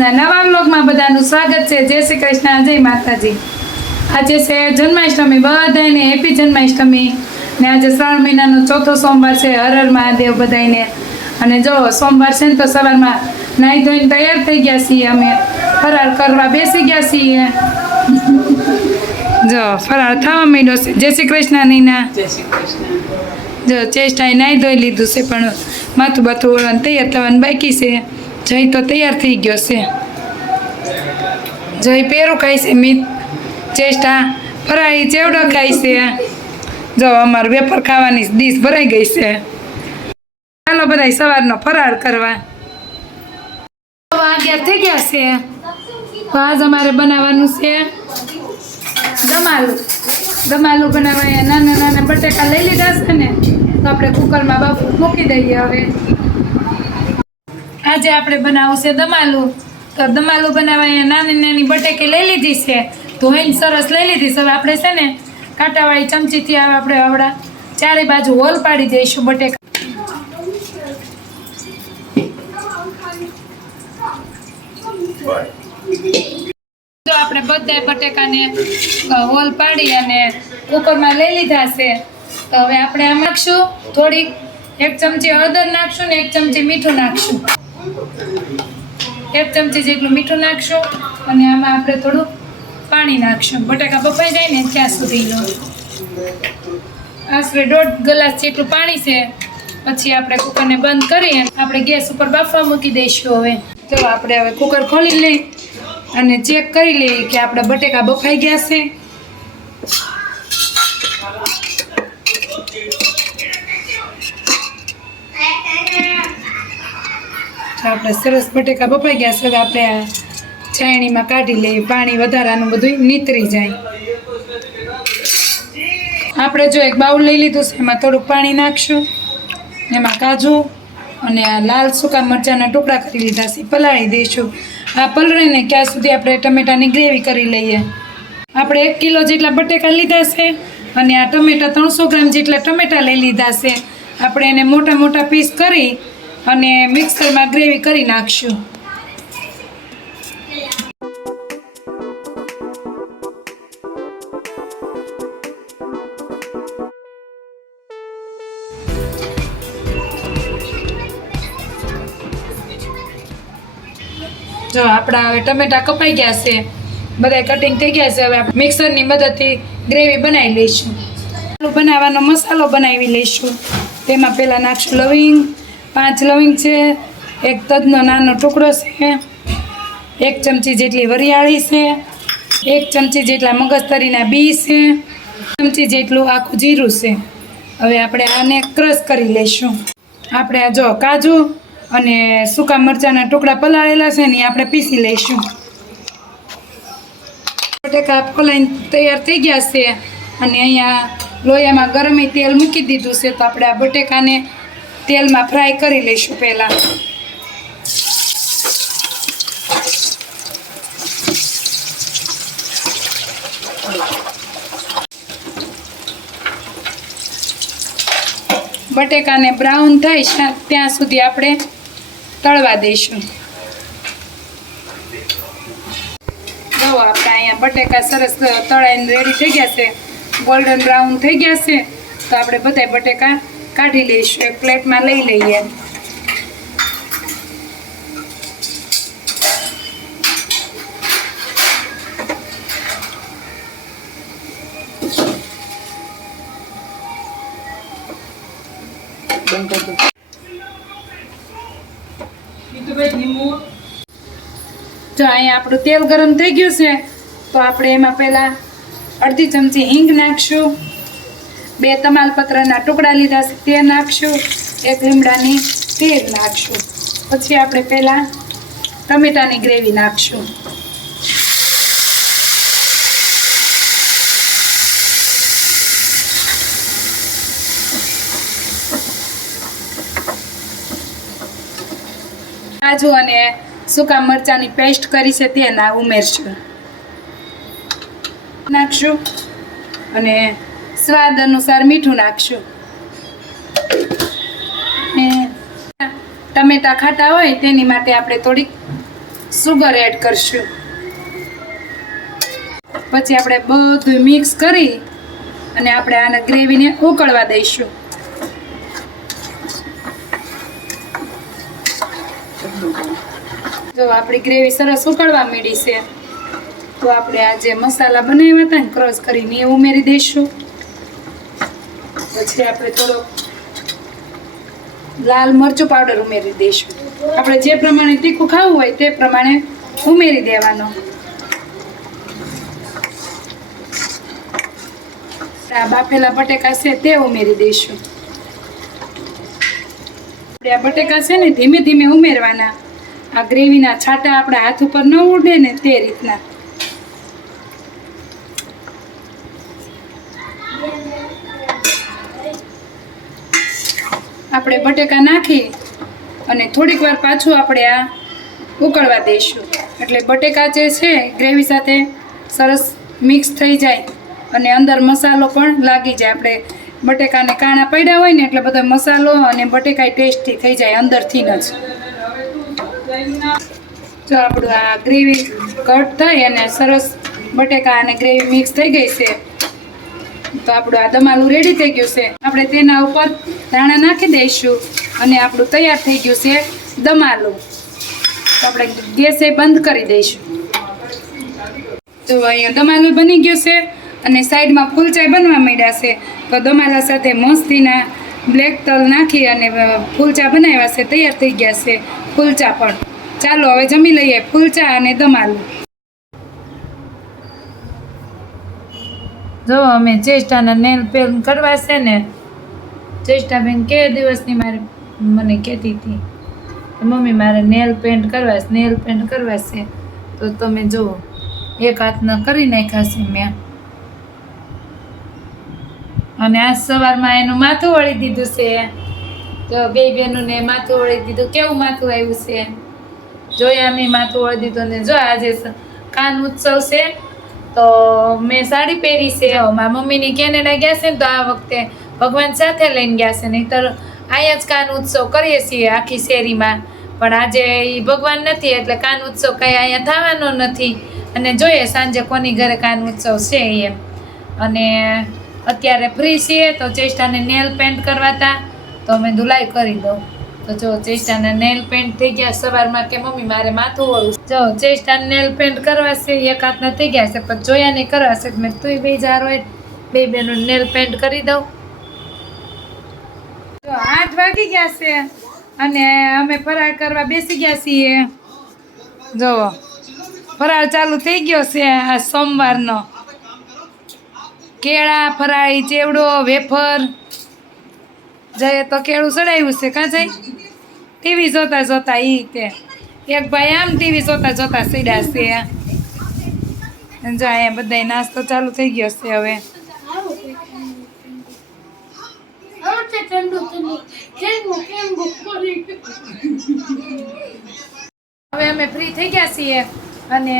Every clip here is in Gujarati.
નવા વ્લોગમાં બધાનું સ્વાગત છે. જય શ્રી કૃષ્ણ જય માતાજી. આજે છે જન્માષ્ટમી. બધાને હેપી જન્માષ્ટમી. ને આજે શ્રાવણ મહિનાનો ચોથો સોમવાર છે હર હર મહાદેવ બધાને અને જો સોમવાર છે ને તો સવારમાં નાહી ધોઈને તૈયાર થઈ ગયા છીએ અમે. ફરાર કરવા બેસી ગયા છીએ. જો ફરાર થવા માંડ્યો છે. જય શ્રી કૃષ્ણ નીના. જય શ્રી કૃષ્ણ. જો ચેષ્ટાએ નાહી ધોઈ લીધું છે પણ માથું બાથું ઓળવાનું તૈયાર થવાનું બાકી છે. જય તો તૈયાર થઈ ગયો છે જય પેરું ખાય છે મિત ચેષ્ટા ફરાઈ ચેવડો ખાય છે જો અમારું વેફર ખાવાની ડીશ ભરાઈ ગઈ છે ચાલો બધા સવારનો ફરાળ કરવા અગિયાર થઈ ગયા છે તો આજ અમારે બનાવવાનું છે દમાલું દમાલું બનાવવા નાના નાના બટેકા લઈ લીધા છે ને તો આપણે કુકરમાં બાફુ મૂકી દઈએ હવે આજે આપણે બનાવશે દમાલું. તો દમાલું બનાવવા અહીંયા નાની નાની બટેકી લઈ લીધી છે. ધોઈને સરસ લઈ લીધી હવે આપણે છે ને કાંટાવાળી ચમચીથી હવે આપણે આવડા ચારે બાજુ હોલ પાડી દઈશું બટેકા. જો આપણે બધા બટેકાને હોલ પાડી અને કુકરમાં લઈ લીધા છે. તો હવે આપણે આ નાખશું થોડીક. એક ચમચી હળદર નાખશું ને એક ચમચી મીઠું નાખશું. એક ચમચી જેટલું મીઠું નાખશો અને આમાં આપણે થોડું પાણી નાખશું. બટાકા બફાઈ જાય ને ત્યાં સુધી લો. આશરે દોઢ ગ્લાસ જેટલું પાણી છે. પછી આપણે કુકરને બંધ કરી આપણે ગેસ ઉપર બાફવા મૂકી દઈશું હવે. તો આપણે હવે કુકર ખોલી લઈ અને ચેક કરી લઈએ કે આપણા બટેકા બફાઈ ગયા છે. તો આપણે સરસ બટેકા બફાઈ ગયા છે આપણે આ છાયણીમાં કાઢી લઈએ. પાણી વધારાનું બધું નીતરી જાય. આપણે જો એક બાઉલ લઈ લીધું છે, એમાં થોડુંક પાણી નાખશું, એમાં કાજુ અને આ લાલ સૂકા મરચાંના ટુકડા કરી લીધા છે, પલાળી દઈશું. આ પલળીને ત્યાં સુધી આપણે ટમેટાની ગ્રેવી કરી લઈએ? આપણે એક કિલો જેટલા બટેકા લીધા છે અને આ ટમેટા ત્રણસો ગ્રામ જેટલા ટમેટા લઈ લીધા છે. આપણે એને મોટા મોટા પીસ કરી અને મિક્સરમાં ગ્રેવી કરી નાખશું. જો આપણા હવે ટમેટા કપાઈ ગયા છે. બધા કટિંગ થઈ ગયા છે. હવે આપણે મિક્સરની મદદથી ગ્રેવી બનાવી લઈશું. બનાવવાનો મસાલો બનાવી લઈશું. તેમાં પહેલાં નાખશું લવિંગ. પાંચ લવિંગ છે, એક તજનો નાનો ટુકડો છે, એક ચમચી જેટલી વરિયાળી છે, એક ચમચી જેટલા મગજતરીના બી છે ચમચી જેટલું આખું જીરું છે. હવે આપણે આને ક્રશ કરી લઈશું. આપણે જો કાજુ અને સૂકા મરચાંના ટુકડા પલાળેલા છે ને આપણે પીસી લઈશું. બટેકા પલાઈને તૈયાર થઈ ગયા છે અને અહીંયા લોહીમાં ગરમી તેલ મૂકી દીધું છે, તો આપણે આ બટેકાને તેલમાં ફ્રાય કરી લઈશું પહેલાં. બટેકાને બ્રાઉન થાય ત્યાં સુધી આપણે તળવા દઈશું. જો, આપણે અહીંયા બટેકા સરસ તળાઈને રેડી થઈ ગયા છે. ગોલ્ડન બ્રાઉન થઈ ગયા છે. તો આપણે બધા બટેકા કાઢી લઈશું, એક પ્લેટમાં લઈ લઈએ. જો અહીંયા આપણું તેલ ગરમ થઈ ગયું છે, તો આપણે એમાં પહેલાં અડધી ચમચી હિંગ નાખશું. બે તમાલપત્રના ટુકડા લીધા છે, તે નાખશું, એક લીમડાની તેલ નાખશું. પછી આપણે પહેલાં ટમેટાની ગ્રેવી નાખશું. કાજુ અને સૂકા મરચાંની પેસ્ટ કરી છે તે ના ઉમેરશું. નાખશું અને સ્વાદ અનુસાર મીઠું નાખશું. ટમેટા ખાટા હોય તેની માટે આપણે થોડીક સુગર એડ કરશું. પછી આપણે બધું મિક્સ કરી અને આપણે આને ગ્રેવીને ઉકળવા દઈશું. જો આપણી ગ્રેવી સરસ ઉકળવા માંડી છે, તો આપણે આ જે મસાલા બનાવ્યા હતા ને ક્રશ કરીને એ ઉમેરી દઈશું. પછી આપણે થોડો લાલ મરચું પાવડર ઉમેરી દઈશું. આપણે જે પ્રમાણે તીખું ખાવું હોય તે પ્રમાણે ઉમેરી દેવાનો. આ બાફેલા બટેકા છે તે ઉમેરી દઈશું. આપણે આ બટેકા છે ને ધીમે ધીમે ઉમેરવાના. આ ગ્રેવીના છાંટા આપણા હાથ ઉપર ન ઉડે ને તે રીતના. આપણે બટેકા નાખી અને થોડીક વાર પાછું આપણે આ ઉકળવા દઈશું. એટલે બટેકા જે છે, ગ્રેવી સાથે સરસ મિક્સ થઈ જાય અને અંદર મસાલો પણ લાગી જાય. આપણે બટેકાને કાણા પડ્યા હોય ને એટલે બધો મસાલો અને બટેકા ટેસ્ટી થઈ જાય અંદરથી જ. જો આપણું આ ગ્રેવી કટ થઈ અને સરસ બટેકા અને ગ્રેવી મિક્સ થઈ ગઈ છે તો આપણું આ દમાલું રેડી થઈ ગયું છે. આપણે તેના ઉપર ધાણા નાખી દઈશું અને આપણું તૈયાર થઈ ગયું છે દમાલું. તો આપણે ગેસ બંધ કરી દઈશું. તો અહીંયા દમાલું બની ગયું છે અને સાઈડમાં ફૂલચાઈ બનવા માંડ્યા છે. તો દમાલા સાથે મસ્તીના બ્લેક તલ નાખી અને ફૂલચા બનાવ્યા છે. તૈયાર થઈ ગયા છે ફૂલચા પણ. ચાલો, હવે જમી લઈએ ફૂલચા અને દમાલું. જો અમે ચેષ્ટાના નેલ પેન કરવા છે ને ચેષ્ટાબેન કે દિવસની મારે મને કહેતી હતી મમ્મી, મારે નેલ પેન્ટ કરવા છે, નેલ પેન્ટ કરવા છે. તો તમે જુઓ એક હાથના કરી નાખ્યા મેં. અને આજ સવારમાં એનું માથું વળી દીધું છે. તો બે બહેનોને માથું વળી દીધું. કેવું માથું આવ્યું છે? જોયા મેં માથું વળી દીધું ને જો આજે કાન ઉત્સવ છે. તો મેં સાડી પહેરી છે. મારા મમ્મીની કેનેડા ગયા છે ને તો આ વખતે ભગવાન સાથે લઈને ગયા છે. નહીંતર અહીંયા જ કાન ઉત્સવ કરીએ છીએ આખી શેરીમાં. પણ આજે એ ભગવાન નથી એટલે કાન ઉત્સવ કંઈ અહીંયા થવાનો નથી. અને જોઈએ સાંજે કોની ઘરે કાન ઉત્સવ છે એમ. અને અત્યારે ફ્રી છીએ તો ચેષ્ટાને નેલ પેન્ટ કરવા હતા તો અમે ધુલાઈ કરી દઉં. તો જો ચેષ્ટાના નેલ પેન્ટ થઈ ગયા સવારમાં કે મમ્મી મારે માથું વળું જો ચેષ્ટાને નેલ પેન્ટ કરવા છે, એક હાથના થઈ ગયા છે, પણ જોયા નહીં કરવા છે મેં તું બે જાર હોય બે બેનો નેલ પેન્ટ કરી દઉં. તો આઠ વાગી ગયા છે અને અમે ફરાળ કરવા બેસી ગયા છીએ. જો ફરાળ ચાલુ થઈ ગયો છે આ સોમવારનો. કેળા, ફરાળી, ચેવડો, વેફર જઈએ તો કેળું ચડાવ્યું છે. કાં જાય? ટીવી જોતા જોતા ઈ તે. એક ભાઈ આમ ટીવી જોતા જોતા સીડા છે. જો અહીંયા બધાય નાસ્તો ચાલુ થઈ ગયો છે હવે. હવે અમે ફ્રી થઈ ગયા છીએ અને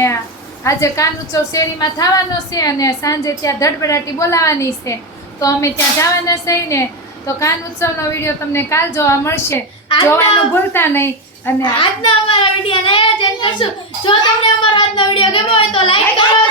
આજે કાન ઉત્સવ શેરીમાં થવાનો છે અને સાંજે ત્યાં ધડબડાટી બોલાવાની છે. તો અમે ત્યાં જવાના છે ને તો કાન ઉત્સવનો વીડિયો તમને કાલ જોવા મળશે. જોવાનું ભૂલતા નહીં. અને આજના અમારા વિડીયોને આયોજન કરશું. જો તમને અમારો આજનો વીડિયો ગમ્યો હોય તો લાઈક કરો